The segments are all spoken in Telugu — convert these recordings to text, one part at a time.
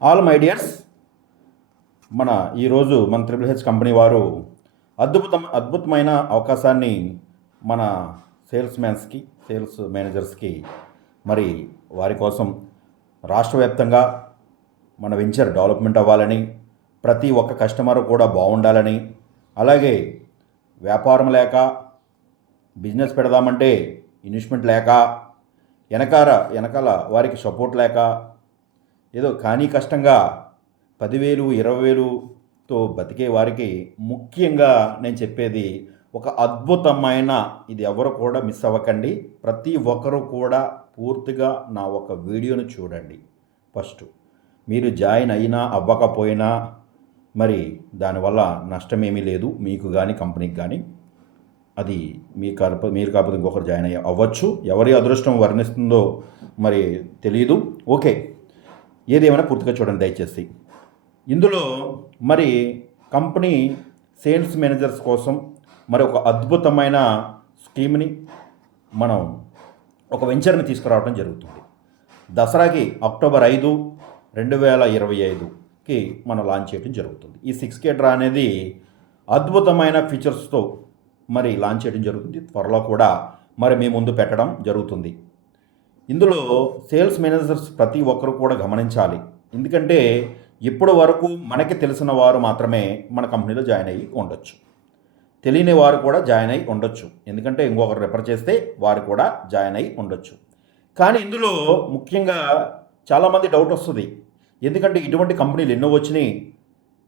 ఆల్ మై డియర్స్ మన ఈరోజు మన త్రిబుల్ హెచ్ కంపెనీ వారు అద్భుతం అద్భుతమైన అవకాశాన్ని మన సేల్స్ మ్యాన్స్కి సేల్స్ మేనేజర్స్కి మరి వారి కోసం రాష్ట్ర వ్యాప్తంగా మన వెంచర్ డెవలప్మెంట్ అవ్వాలని ప్రతి ఒక్క కస్టమర్ కూడా బాగుండాలని అలాగే వ్యాపారం లేక బిజినెస్ పెడదామంటే ఇన్వెస్ట్మెంట్ లేక వెనకాల వెనకాల వారికి సపోర్ట్ లేక ఏదో కానీ కష్టంగా పదివేలు ఇరవై వేలుతో బతికే వారికి ముఖ్యంగా నేను చెప్పేది ఒక అద్భుతమైన ఇది ఎవరు కూడా మిస్ అవ్వకండి. ప్రతి ఒక్కరూ కూడా పూర్తిగా నా ఒక వీడియోను చూడండి. ఫస్ట్ మీరు జాయిన్ అయినా అవ్వకపోయినా మరి దానివల్ల నష్టమేమీ లేదు. మీకు కానీ కంపెనీకి కానీ అది మీ కాకపో మీరు కాకపోతే ఇంకొకరు జాయిన్ అయ్యి అవ్వచ్చు. ఎవరి అదృష్టం వర్ణిస్తుందో మరి తెలియదు ఓకే. ఏదేమైనా పూర్తిగా చూడండి దయచేసి. ఇందులో మరి కంపెనీ సేల్స్ మేనేజర్స్ కోసం మరి ఒక అద్భుతమైన స్కీమ్ని మనం ఒక వెంచర్ని తీసుకురావడం జరుగుతుంది. దసరాకి అక్టోబర్ ఐదు రెండు వేల ఇరవై ఐదుకి మనం లాంచ్ చేయడం జరుగుతుంది. ఈ సిక్స్ కే డ్రా అనేది అద్భుతమైన ఫీచర్స్తో మరి లాంచ్ చేయడం జరుగుతుంది. త్వరలో కూడా మరి మీ ముందు పెట్టడం జరుగుతుంది. ఇందులో సేల్స్ మేనేజర్స్ ప్రతి ఒక్కరు కూడా గమనించాలి. ఎందుకంటే ఇప్పటి వరకు మనకి తెలిసిన వారు మాత్రమే మన కంపెనీలో జాయిన్ అయ్యి ఉండొచ్చు. తెలియని వారు కూడా జాయిన్ అయి ఉండొచ్చు. ఎందుకంటే ఇంకొకరు రెఫర్ చేస్తే వారు కూడా జాయిన్ అయి ఉండొచ్చు. కానీ ఇందులో ముఖ్యంగా చాలామంది డౌట్ వస్తుంది. ఎందుకంటే ఇటువంటి కంపెనీలు ఎన్నో వచ్చినాయి.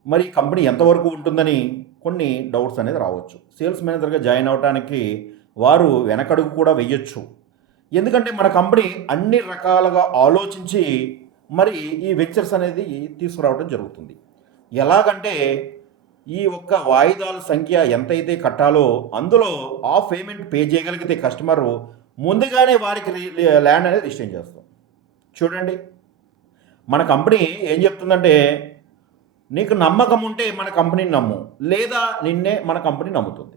మరి కంపెనీ ఎంతవరకు ఉంటుందని కొన్ని డౌట్స్ అనేది రావచ్చు. సేల్స్ మేనేజర్గా జాయిన్ అవడానికి వారు వెనకడుగు కూడా వెయ్యొచ్చు ఎందుకంటే మన కంపెనీ అన్ని రకాలుగా ఆలోచించి మరి ఈ వెంచర్స్ అనేది తీసుకురావడం జరుగుతుంది. ఎలాగంటే ఈ ఒక్క వాయిదాల సంఖ్య ఎంతైతే కట్టాలో అందులో ఆ పేమెంట్ పే చేయగలిగితే కస్టమరు ముందుగానే వారికి ల్యాండ్ అనేది రిజిస్టర్ చేస్తాం. చూడండి. మన కంపెనీ ఏం చెప్తుందంటే నీకు నమ్మకం ఉంటే మన కంపెనీని నమ్ము లేదా నిన్నే మన కంపెనీ నమ్ముతుంది.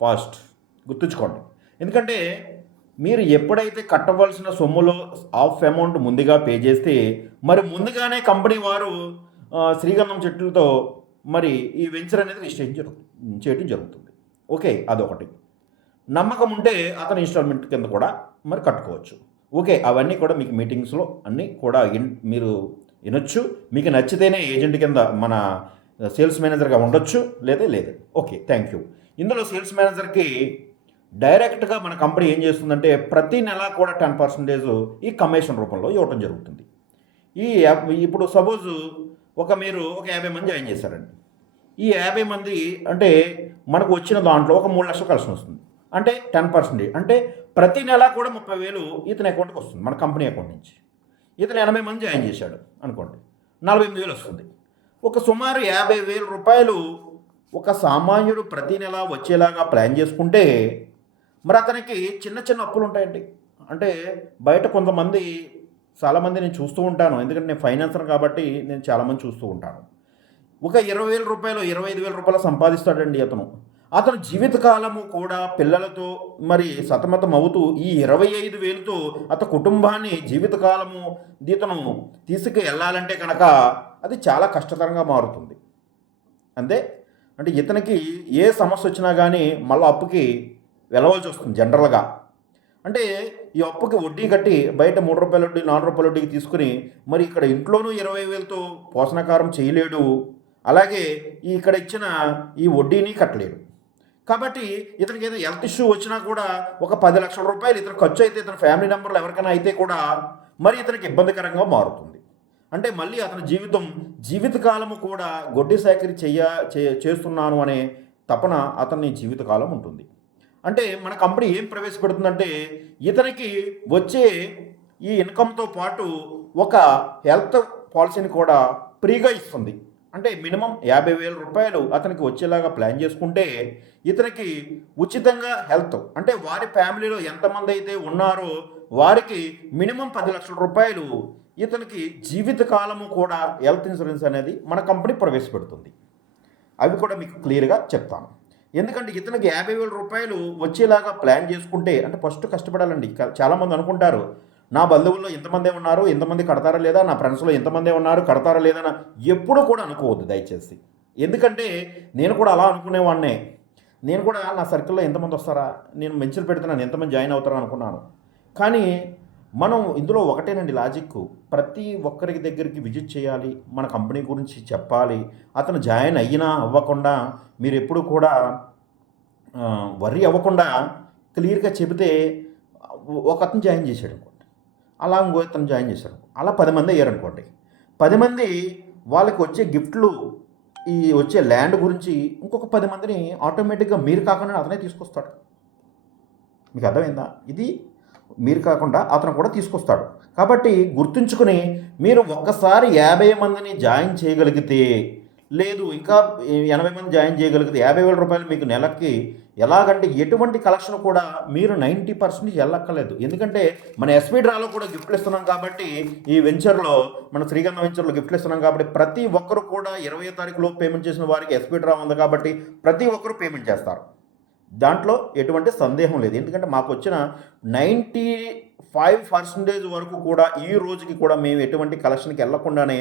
ఫాస్ట్ గుర్తుంచుకోండి. ఎందుకంటే మీరు ఎప్పుడైతే కట్టవలసిన సొమ్ములో హాఫ్ అమౌంట్ ముందుగా పే చేస్తే మరి ముందుగానే కంపెనీ వారు శ్రీగంధం చెట్లతో మరి ఈ వెంచర్ అనేది రిజిస్ట్రేషన్ జరుగుతుంది చేయడం జరుగుతుంది. ఓకే అదొకటి. నమ్మకం ఉంటే అతని ఇన్స్టాల్మెంట్ కింద కూడా మరి కట్టుకోవచ్చు. ఓకే అవన్నీ కూడా మీకు మీటింగ్స్లో అన్నీ కూడా ఇన్- మీరు వినొచ్చు. మీకు నచ్చితేనే ఏజెంట్ కింద మన సేల్స్ మేనేజర్గా ఉండొచ్చు లేదా లేదు. ఓకే థ్యాంక్ యూ ఇందులో సేల్స్ మేనేజర్కి డైరెక్ట్గా మన కంపెనీ ఏం చేస్తుందంటే ప్రతి నెల కూడా టెన్ పర్సెంటేజ్ ఈ కమిషన్ రూపంలో ఇవ్వటం జరుగుతుంది. ఈ యాప్ ఇప్పుడు సపోజ్ ఒక మీరు ఒక యాభై మంది జాయిన్ చేశారండి. ఈ యాభై మంది అంటే మనకు వచ్చిన దాంట్లో ఒక మూడు లక్షలు కలిసి వస్తుంది. అంటే టెన్ పర్సెంటేజ్ అంటే ప్రతి నెల కూడా ముప్పై వేలు ఇతని అకౌంట్కి వస్తుంది మన కంపెనీ అకౌంట్ నుంచి. ఇతను ఎనభై మంది జాయిన్ చేశాడు అనుకోండి నలభై ఎనిమిది వేలు వస్తుంది. ఒక సుమారు యాభై వేల రూపాయలు ఒక సామాన్యుడు ప్రతి నెల వచ్చేలాగా ప్లాన్ చేసుకుంటే మరి అతనికి చిన్న చిన్న అప్పులు ఉంటాయండి. అంటే బయట కొంతమంది చాలామంది నేను చూస్తూ ఉంటాను. ఎందుకంటే నేను ఫైనాన్సర్ కాబట్టి నేను చాలామంది చూస్తూ ఉంటాను. ఒక ఇరవై వేల రూపాయలు ఇరవై ఐదు వేల రూపాయలు సంపాదిస్తాడండి అతను. అతను జీవితకాలము కూడా పిల్లలతో మరి సతమతం అవుతూ ఈ ఇరవై ఐదు వేలతో అత కుటుంబాన్ని జీవితకాలము ఇతను తీసుకు వెళ్ళాలంటే కనుక అది చాలా కష్టతరంగా మారుతుంది. అంతే? అంటే ఇతనికి ఏ సమస్య వచ్చినా కానీ మళ్ళీ అప్పుకి వెళ్ళవలసి వస్తుంది జనరల్గా. అంటే ఈ అప్పుకి వడ్డీ కట్టి బయట మూడు రూపాయల వడ్డీ నాలుగు రూపాయల వడ్డీకి తీసుకుని మరి ఇక్కడ ఇంట్లోనూ ఇరవై వేలతో పోషణకారం చేయలేడు. అలాగే ఈ ఇక్కడ ఇచ్చిన ఈ వడ్డీని కట్టలేడు. కాబట్టి ఇతనికి ఏదో హెల్త్ ఇష్యూ వచ్చినా కూడా ఒక పది లక్షల రూపాయలు ఇతను ఖర్చు అయితే ఇతని ఫ్యామిలీ మెంబర్లు ఎవరికైనా అయితే కూడా మరి ఇతనికి ఇబ్బందికరంగా మారుతుంది. అంటే మళ్ళీ అతని జీవితం జీవితకాలము కూడా గొడ్డి సేకరి చేయ చేస్తున్నాను అనే తపన అతని జీవితకాలం ఉంటుంది. అంటే మన కంపెనీ ఏం ప్రవేశపెడుతుందంటే ఇతనికి వచ్చే ఈ ఇన్కమ్తో పాటు ఒక హెల్త్ పాలసీని కూడా ఫ్రీగా ఇస్తుంది. అంటే మినిమం యాభై వేల రూపాయలు అతనికి వచ్చేలాగా ప్లాన్ చేసుకుంటే ఇతనికి ఉచితంగా హెల్త్ అంటే వారి ఫ్యామిలీలో ఎంతమంది అయితే ఉన్నారో వారికి మినిమం పది లక్షల రూపాయలు ఇతనికి జీవితకాలము కూడా హెల్త్ ఇన్సూరెన్స్ అనేది మన కంపెనీ ప్రవేశపెడుతుంది. అవి కూడా మీకు క్లియర్గా చెప్తాను. ఎందుకంటే ఇతనికి యాభై వేల రూపాయలు వచ్చేలాగా ప్లాన్ చేసుకుంటే అంటే ఫస్ట్ కష్టపడాలండి. చాలామంది అనుకుంటారు నా బంధువుల్లో ఎంతమంది ఉన్నారు ఎంతమంది కడతారా లేదా నా ఫ్రెండ్స్లో ఎంతమంది ఉన్నారు కడతారా లేదా ఎప్పుడూ కూడా అనుకోవద్దు దయచేసి. ఎందుకంటే నేను కూడా అలా అనుకునేవాడినే. నేను కూడా నా సర్కిల్లో ఎంతమంది వస్తారా నేను మెన్షన్ పెడుతున్నాను ఎంతమంది జాయిన్ అవుతారా అనుకున్నాను. కానీ మనం ఇందులో ఒకటేనండి లాజిక్. ప్రతి ఒక్కరికి దగ్గరికి విజిట్ చేయాలి మన కంపెనీ గురించి చెప్పాలి అతను జాయిన్ అయినా అవ్వకుండా మీరు ఎప్పుడు కూడా వర్రీ అవ్వకుండా క్లియర్గా చెబితే ఒక అతను జాయిన్ చేశాడు అనుకోండి. అలా ఇంకో అతను జాయిన్ చేశాడు అలా పది మంది అయ్యారు అనుకోండి. పది మంది వాళ్ళకి వచ్చే గిఫ్ట్లు ఈ వచ్చే ల్యాండ్ గురించి ఇంకొక పది మందిని ఆటోమేటిక్గా మీరు కాకుండా అతనే తీసుకొస్తాడు. మీకు అర్థమైందా? ఇది మీరు కాకుండా అతను కూడా తీసుకొస్తాడు. కాబట్టి గుర్తుంచుకుని మీరు ఒక్కసారి యాభై మందిని జాయిన్ చేయగలిగితే లేదు ఇంకా ఎనభై మంది జాయిన్ చేయగలిగితే యాభై వేల రూపాయలు మీకు నెలకి ఎలాగంటే ఎటువంటి కలెక్షన్ కూడా మీరు నైంటీ పర్సెంట్ వెళ్ళక్కర్లేదు ఎందుకంటే మన ఎస్పీ డ్రాలో కూడా గిఫ్ట్లు ఇస్తున్నాం కాబట్టి ఈ వెంచర్లో మన శ్రీగంధ వెంచర్లో గిఫ్ట్లు ఇస్తున్నాం కాబట్టి ప్రతి ఒక్కరు కూడా ఇరవై తారీఖులో పేమెంట్ చేసిన వారికి ఎస్పీ డ్రా ఉంది కాబట్టి ప్రతి ఒక్కరు పేమెంట్ చేస్తారు. దాంట్లో ఎటువంటి సందేహం లేదు. ఎందుకంటే మాకు వచ్చిన నైంటీ ఫైవ్ పర్సెంటేజ్ వరకు కూడా ఈ రోజుకి కూడా మేము ఎటువంటి కలెక్షన్కి వెళ్ళకుండానే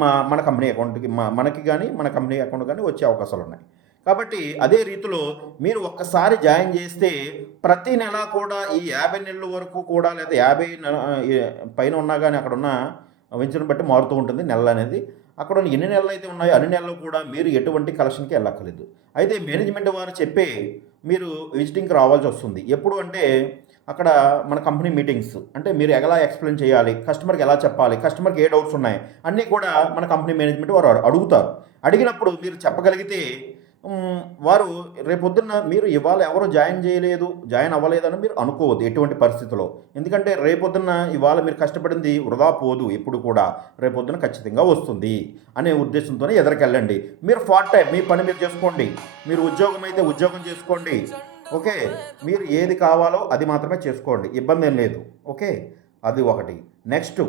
మా మన కంపెనీ అకౌంట్కి మా మనకి కానీ మన కంపెనీ అకౌంట్ కానీ వచ్చే అవకాశాలు ఉన్నాయి. కాబట్టి అదే రీతిలో మీరు ఒక్కసారి జాయిన్ చేస్తే ప్రతి నెల కూడా ఈ యాభై నెలల వరకు కూడా లేదా యాభై నెల పైన ఉన్నా కానీ అక్కడ ఉన్న వెంచర్ని బట్టి మారుతూ ఉంటుంది నెల అనేది. అక్కడ ఎన్ని నెలలు అయితే ఉన్నాయో అన్ని నెలలు కూడా మీరు ఎటువంటి కలెక్షన్కి వెళ్ళక్కర్లేదు. అయితే మేనేజ్మెంట్ వారు చెప్పే మీరు విజిటింగ్కి రావాల్సి వస్తుంది. ఎప్పుడు అంటే అక్కడ మన కంపెనీ మీటింగ్స్ అంటే మీరు ఎలా ఎక్స్ప్లెయిన్ చేయాలి? కస్టమర్కి ఎలా చెప్పాలి? కస్టమర్కి ఏ డౌట్స్ ఉన్నాయి? అన్నీ కూడా మన కంపెనీ మేనేజ్మెంట్ వారు అడుగుతారు. అడిగినప్పుడు మీరు చెప్పగలిగితే వారు రేపొద్దున్న మీరు ఇవాళ ఎవరు జాయిన్ చేయలేదు జాయిన్ అవ్వలేదని మీరు అనుకోవద్దు ఎటువంటి పరిస్థితిలో. ఎందుకంటే రేపొద్దున్న ఇవాళ మీరు కష్టపడింది వృధా పోదు ఎప్పుడు కూడా. రేపొద్దున ఖచ్చితంగా వస్తుంది అనే ఉద్దేశంతోనే ఎదరికెళ్ళండి. మీరు ఫార్ట్ టైం మీ పని మీరు చేసుకోండి. మీరు ఉద్యోగం అయితే ఉద్యోగం చేసుకోండి. ఓకే? మీరు ఏది కావాలో అది మాత్రమే చేసుకోండి. ఇబ్బంది ఏం లేదు. ఓకే? అది ఒకటి. నెక్స్ట్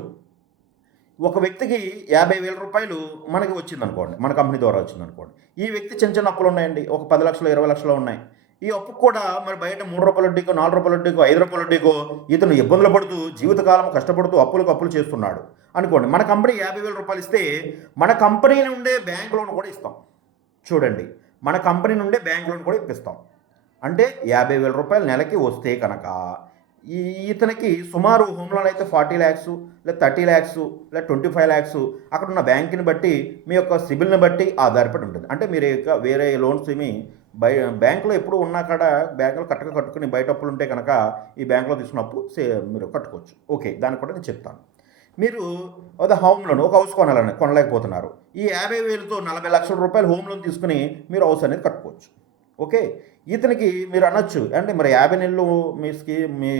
ఒక వ్యక్తికి యాభై వేల రూపాయలు మనకి వచ్చిందనుకోండి మన కంపెనీ ద్వారా వచ్చిందనుకోండి ఈ వ్యక్తి చిన్న చిన్న అప్పులు ఉన్నాయండి ఒక పది లక్షలు ఇరవై లక్షలు ఉన్నాయి. ఈ అప్పు కూడా మరి బయట మూడు రూపాయల వడ్డీకో నాలుగు రూపాయల వడ్డీకో ఐదు రూపాయల వడ్డీకో ఇతను ఇబ్బందులు పడుతూ జీవితకాలం కష్టపడుతూ అప్పులకు అప్పులు చేస్తున్నాడు. అనుకోండి మన కంపెనీ యాభై వేల రూపాయలు ఇస్తే మన కంపెనీ నుండే బ్యాంక్ లోన్ కూడా ఇస్తాం. చూడండి మన కంపెనీ నుండే బ్యాంక్ లోన్ కూడా ఇప్పిస్తాం. అంటే యాభై వేల రూపాయలు నెలకి వస్తే కనుక ఈ ఇతనికి సుమారు హోమ్ లోన్ అయితే ఫార్టీ ల్యాక్స్ లేదా థర్టీ ల్యాక్స్ లేదా ట్వంటీ ఫైవ్ ల్యాక్స్ అక్కడ ఉన్న బ్యాంకుని బట్టి మీ యొక్క సిబిల్ని బట్టి ఆధారపడి ఉంటుంది. అంటే మీరు వేరే లోన్స్ ఏమి బై బ్యాంకులో ఎప్పుడు ఉన్నా కాడ బ్యాంకులో కట్టక కట్టుకుని బయట అప్పులు ఉంటే కనుక ఈ బ్యాంకులో తీసుకున్నప్పుడు సే మీరు కట్టుకోవచ్చు. ఓకే దాన్ని కూడా నేను చెప్తాను. మీరు ఒక హోమ్ లోన్ ఒక హౌస్ కొనాలని కొనలేకపోతున్నారు. ఈ యాభై వేలతో నలభై లక్షల రూపాయలు హోమ్ లోన్ తీసుకుని మీరు హౌస్ అనేది కట్టుకోవచ్చు. ఓకే. ఇతనికి మీరు అనొచ్చు. అంటే మరి యాభై నెలలు మీ మీ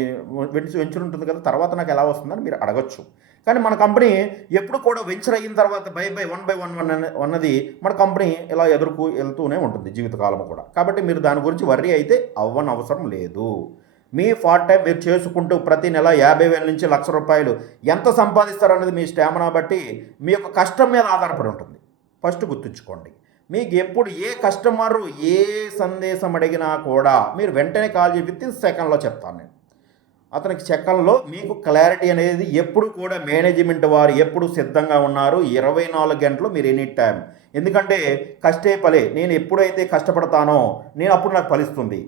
వెంచర్ వెంచర్ ఉంటుంది కదా తర్వాత నాకు ఎలా వస్తుందని మీరు అడగచ్చు. కానీ మన కంపెనీ ఎప్పుడు కూడా వెంచర్ అయిన తర్వాత by by one by one one అన్నది మన కంపెనీ ఇలా ఎదుర్కొ వెళ్తూనే ఉంటుంది జీవితకాలం కూడా. కాబట్టి మీరు దాని గురించి వర్రీ అయితే అవ్వని అవసరం లేదు. మీ పార్ట్ టైం మీరు చేసుకుంటూ ప్రతి నెల యాభై వేల నుంచి లక్ష రూపాయలు ఎంత సంపాదిస్తారన్నది మీ స్టామినా బట్టి మీ యొక్క కష్టం మీద ఆధారపడి ఉంటుంది. ఫస్ట్ గుర్తుంచుకోండి. మీకు ఎప్పుడు ఏ కస్టమరు ఏ సందేశం అడిగినా కూడా మీరు వెంటనే కాల్ చేసి విత్ ఇన్ సెకండ్లో చెప్తాను నేను. అతనికి సెకండ్లో మీకు క్లారిటీ అనేది ఎప్పుడు కూడా మేనేజ్మెంట్ వారు ఎప్పుడు సిద్ధంగా ఉన్నారు ఇరవై నాలుగు గంటలు మీరు ఎనీ టైం ఎందుకంటే కష్టే పలే నేను ఎప్పుడైతే కష్టపడతానో నేను అప్పుడు నాకు ఫలిస్తుంది.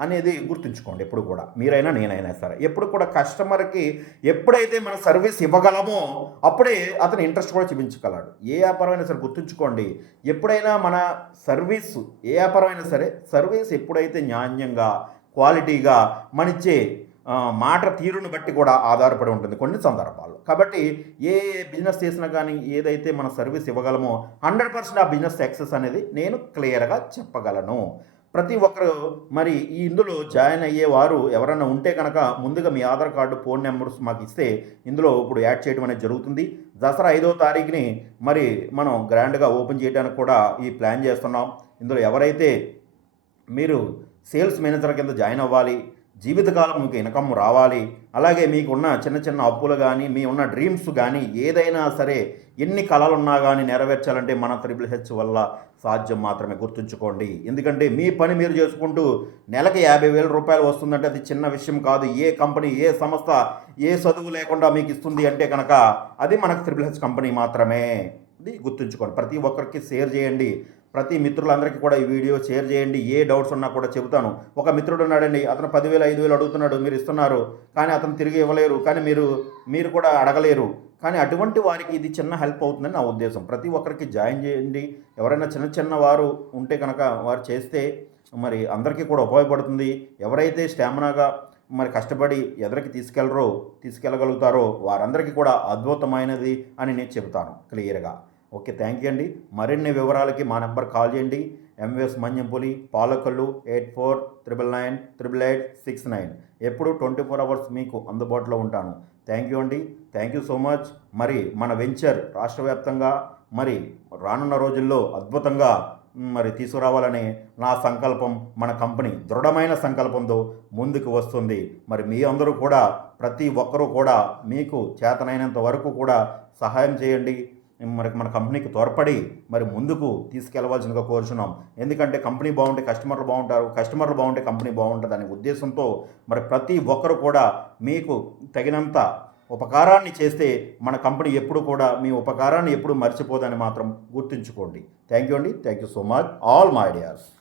అనేది గుర్తుంచుకోండి ఎప్పుడు కూడా. మీరైనా నేనైనా సరే. ఎప్పుడు కూడా కస్టమర్కి ఎప్పుడైతే మన సర్వీస్ ఇవ్వగలమో అప్పుడే అతను ఇంట్రెస్ట్ కూడా చూపించగలడు. ఏ వ్యాపారమైనా సరే గుర్తుంచుకోండి. ఎప్పుడైనా మన సర్వీస్ ఏ వ్యాపారమైనా సరే సర్వీస్ ఎప్పుడైతే న్యాణ్యంగా క్వాలిటీగా మనిచ్చే మాట తీరును బట్టి కూడా ఆధారపడి ఉంటుంది కొన్ని సందర్భాల్లో. కాబట్టి ఏ బిజినెస్ చేసినా కానీ ఏదైతే మన సర్వీస్ ఇవ్వగలమో హండ్రెడ్ పర్సెంట్ ఆ బిజినెస్ సక్సెస్ అనేది నేను క్లియర్గా చెప్పగలను. ప్రతి ఒక్కరు మరి ఈ ఇందులో జాయిన్ అయ్యేవారు ఎవరైనా ఉంటే కనుక ముందుగా మీ ఆధార్ కార్డు ఫోన్ నెంబర్స్ మాకు ఇస్తే ఇందులో ఇప్పుడు యాడ్ చేయడం అనేది జరుగుతుంది. దసరా ఐదో తారీఖుని మరి మనం గ్రాండ్గా ఓపెన్ చేయడానికి కూడా ఈ ప్లాన్ చేస్తున్నాం. ఇందులో ఎవరైతే మీరు సేల్స్ మేనేజర్ కింద జాయిన్ అవ్వాలి జీవితకాలం మీకు ఇన్కమ్ రావాలి. అలాగే మీకున్న చిన్న చిన్న అప్పులు కానీ మీ ఉన్న డ్రీమ్స్ కానీ ఏదైనా సరే ఎన్ని కళలు ఉన్నా కానీ నెరవేర్చాలంటే మన త్రిబుల్ హెచ్ వల్ల సాధ్యం మాత్రమే. గుర్తుంచుకోండి. ఎందుకంటే మీ పని మీరు చేసుకుంటూ నెలకి యాభై వేల రూపాయలు వస్తుందంటే అది చిన్న విషయం కాదు. ఏ కంపెనీ ఏ సంస్థ ఏ చదువు లేకుండా మీకు ఇస్తుంది అంటే కనుక అది మనకు త్రిబుల్ హెచ్ కంపెనీ మాత్రమే. ఇది గుర్తుంచుకోండి. ప్రతి ఒక్కరికి షేర్ చేయండి. ప్రతి మిత్రులందరికీ కూడా ఈ వీడియో షేర్ చేయండి. ఏ డౌట్స్ ఉన్నా కూడా చెబుతాను. ఒక మిత్రుడు ఉన్నాడండి అతను పదివేలు ఐదు వేలు అడుగుతున్నాడు మీరు ఇస్తున్నారు. కానీ అతను తిరిగి ఇవ్వలేరు. కానీ మీరు మీరు కూడా అడగలేరు. కానీ అటువంటి వారికి ఇది చిన్న హెల్ప్ అవుతుందని నా ఉద్దేశం. ప్రతి ఒక్కరికి జాయిన్ చేయండి. ఎవరైనా చిన్న చిన్న వారు ఉంటే కనుక వారు చేస్తే మరి అందరికీ కూడా ఉపయోగపడుతుంది. ఎవరైతే స్టామినాగా మరి కష్టపడి ఎదరికి తీసుకెళ్ళరో తీసుకెళ్ళగలుగుతారో వారందరికీ కూడా అద్భుతమైనది అని నేను చెబుతాను. క్లియర్గా. ఓకే థ్యాంక్ యూ అండి. మరిన్ని వివరాలకి మా నెంబర్ కాల్ చేయండి. MVS Manjampuli Palakollu eight four triple nine triple eight six nine. ఎప్పుడు ట్వంటీ ఫోర్ అవర్స్ మీకు అందుబాటులో ఉంటాను. థ్యాంక్ యూ అండి. Thank you so much. మరి మన వెంచర్ రాష్ట్ర వ్యాప్తంగా మరి రానున్న రోజుల్లో అద్భుతంగా మరి తీసుకురావాలని నా సంకల్పం మన కంపెనీ దృఢమైన సంకల్పంతో ముందుకు వస్తుంది. మరి మీ అందరూ కూడా ప్రతి ఒక్కరూ కూడా మీకు చేతనైనంత వరకు కూడా సహాయం చేయండి. మరి మన కంపెనీకి తోడ్పడి మరి ముందుకు తీసుకెళ్ళవలసిందిగా కోరుచున్నాం. ఎందుకంటే కంపెనీ బాగుంటే కస్టమర్లు బాగుంటారు కస్టమర్లు బాగుంటే కంపెనీ బాగుంటుంది అనే ఉద్దేశంతో మరి ప్రతి ఒక్కరు కూడా మీకు తగినంత ఉపకారాన్ని చేస్తే మన కంపెనీ ఎప్పుడు కూడా మీ ఉపకారాన్ని ఎప్పుడు మర్చిపోదని మాత్రం గుర్తుంచుకోండి. థ్యాంక్ యూ అండి. Thank you so much. All my ideas